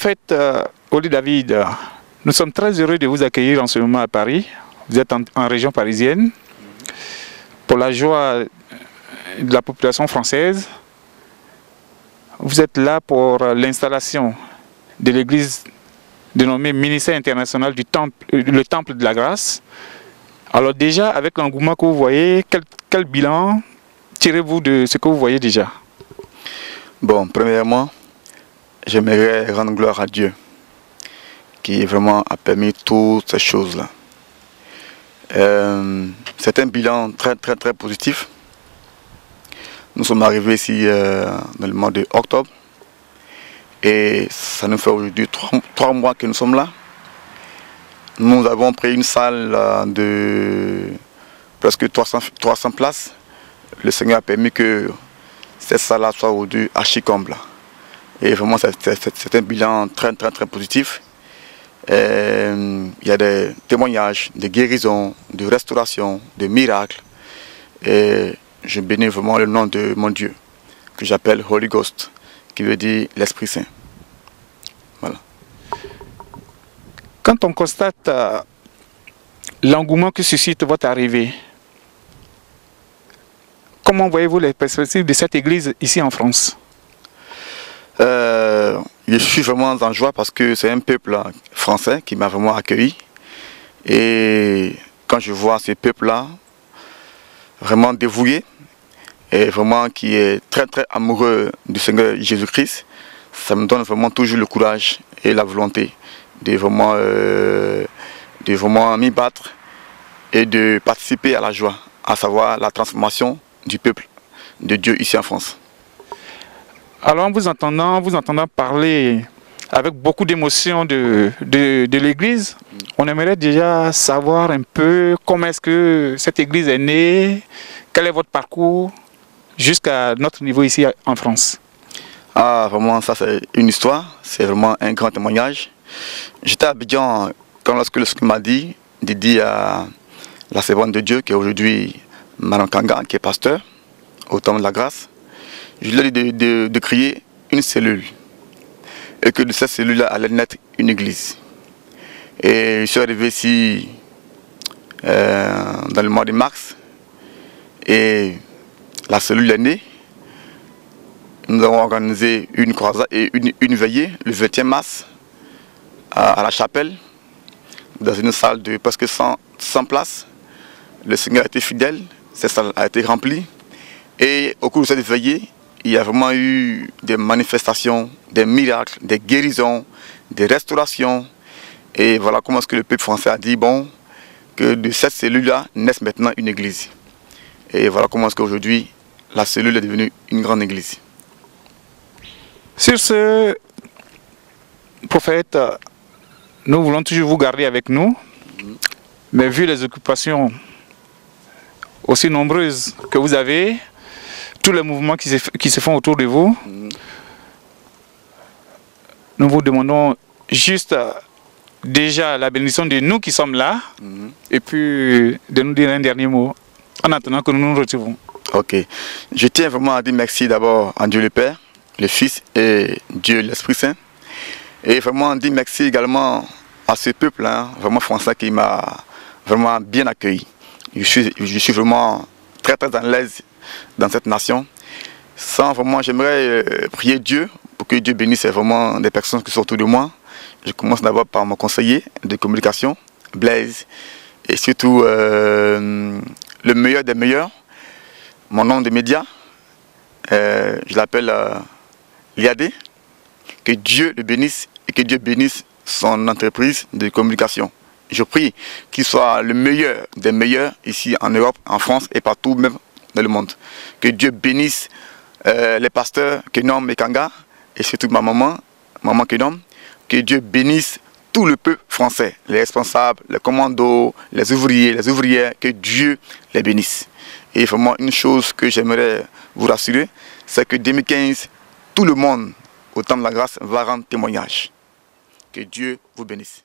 Prophète Oli David, nous sommes très heureux de vous accueillir en ce moment à Paris. Vous êtes en région parisienne. Pour la joie de la population française, vous êtes là pour l'installation de l'église dénommée Ministère international du Temple, le Temple de la Grâce. Alors déjà, avec l'engouement que vous voyez, quel bilan tirez-vous de ce que vous voyez déjà? Bon, premièrement, j'aimerais rendre gloire à Dieu qui vraiment a permis toutes ces choses-là. C'est un bilan très positif. Nous sommes arrivés ici dans le mois d'octobre et ça nous fait aujourd'hui 3 mois que nous sommes là. Nous avons pris une salle de presque 300 places. Le Seigneur a permis que cette salle-là soit aujourd'hui archi-comble. Et vraiment, c'est un bilan très positif. Il y a des témoignages de guérison, de restauration, de miracles. Et je bénis vraiment le nom de mon Dieu, que j'appelle Holy Ghost, qui veut dire l'Esprit Saint. Voilà. Quand on constate l'engouement que suscite votre arrivée, comment voyez-vous les perspectives de cette église ici en France? Je suis vraiment en joie parce que c'est un peuple français qui m'a vraiment accueilli. Et quand je vois ce peuple-là, vraiment dévoué, et vraiment qui est très amoureux du Seigneur Jésus-Christ, ça me donne vraiment toujours le courage et la volonté de vraiment m'y battre et de participer à la joie, à savoir la transformation du peuple de Dieu ici en France. Alors en vous entendant parler avec beaucoup d'émotion de l'église, on aimerait déjà savoir un peu comment est-ce que cette église est née, quel est votre parcours jusqu'à notre niveau ici en France. Ah, vraiment, ça c'est une histoire, c'est vraiment un grand témoignage. J'étais à Abidjan lorsque le Seigneur m'a dit de dire à la servante de Dieu qui est aujourd'hui Mme Kanga, qui est pasteur au Temple de la Grâce. Je lui ai dit de créer une cellule et que de cette cellule-là allait naître une église. Et je suis arrivé ici dans le mois de mars et la cellule est née. Nous avons organisé une croisade et une veillée le 20e mars à la chapelle, dans une salle de presque 100 places. Le Seigneur a été fidèle, cette salle a été remplie et au cours de cette veillée, il y a vraiment eu des manifestations, des miracles, des guérisons, des restaurations. Et voilà comment est-ce que le peuple français a dit, bon, que de cette cellule-là naisse maintenant une église. Et voilà comment est-ce qu'aujourd'hui, la cellule est devenue une grande église. Sur ce, prophète, nous voulons toujours vous garder avec nous, mais vu les occupations aussi nombreuses que vous avez, tous les mouvements qui se font autour de vous, nous vous demandons juste déjà la bénédiction de nous qui sommes là, et puis de nous dire un dernier mot en attendant que nous nous retrouvons. Ok. Je tiens vraiment à dire merci d'abord à Dieu le Père, le Fils et Dieu l'Esprit Saint. Et vraiment dire merci également à ce peuple, vraiment français, qui m'a vraiment bien accueilli. Je suis vraiment très à l'aise dans cette nation. J'aimerais prier Dieu pour que Dieu bénisse vraiment des personnes qui sont autour de moi. Je commence d'abord par mon conseiller de communication, Blaise, et surtout le meilleur des meilleurs, mon nom de média, je l'appelle Liadé. Que Dieu le bénisse et que Dieu bénisse son entreprise de communication. Je prie qu'il soit le meilleur des meilleurs ici en Europe, en France et partout même dans le monde. Que Dieu bénisse les pasteurs Kenom et Kanga et surtout ma maman Kenom. Que Dieu bénisse tout le peuple français, les responsables, les commandos, les ouvriers, les ouvrières, que Dieu les bénisse. Et vraiment une chose que j'aimerais vous rassurer, c'est que 2015, tout le monde au Temple de la Grâce va rendre témoignage. Que Dieu vous bénisse.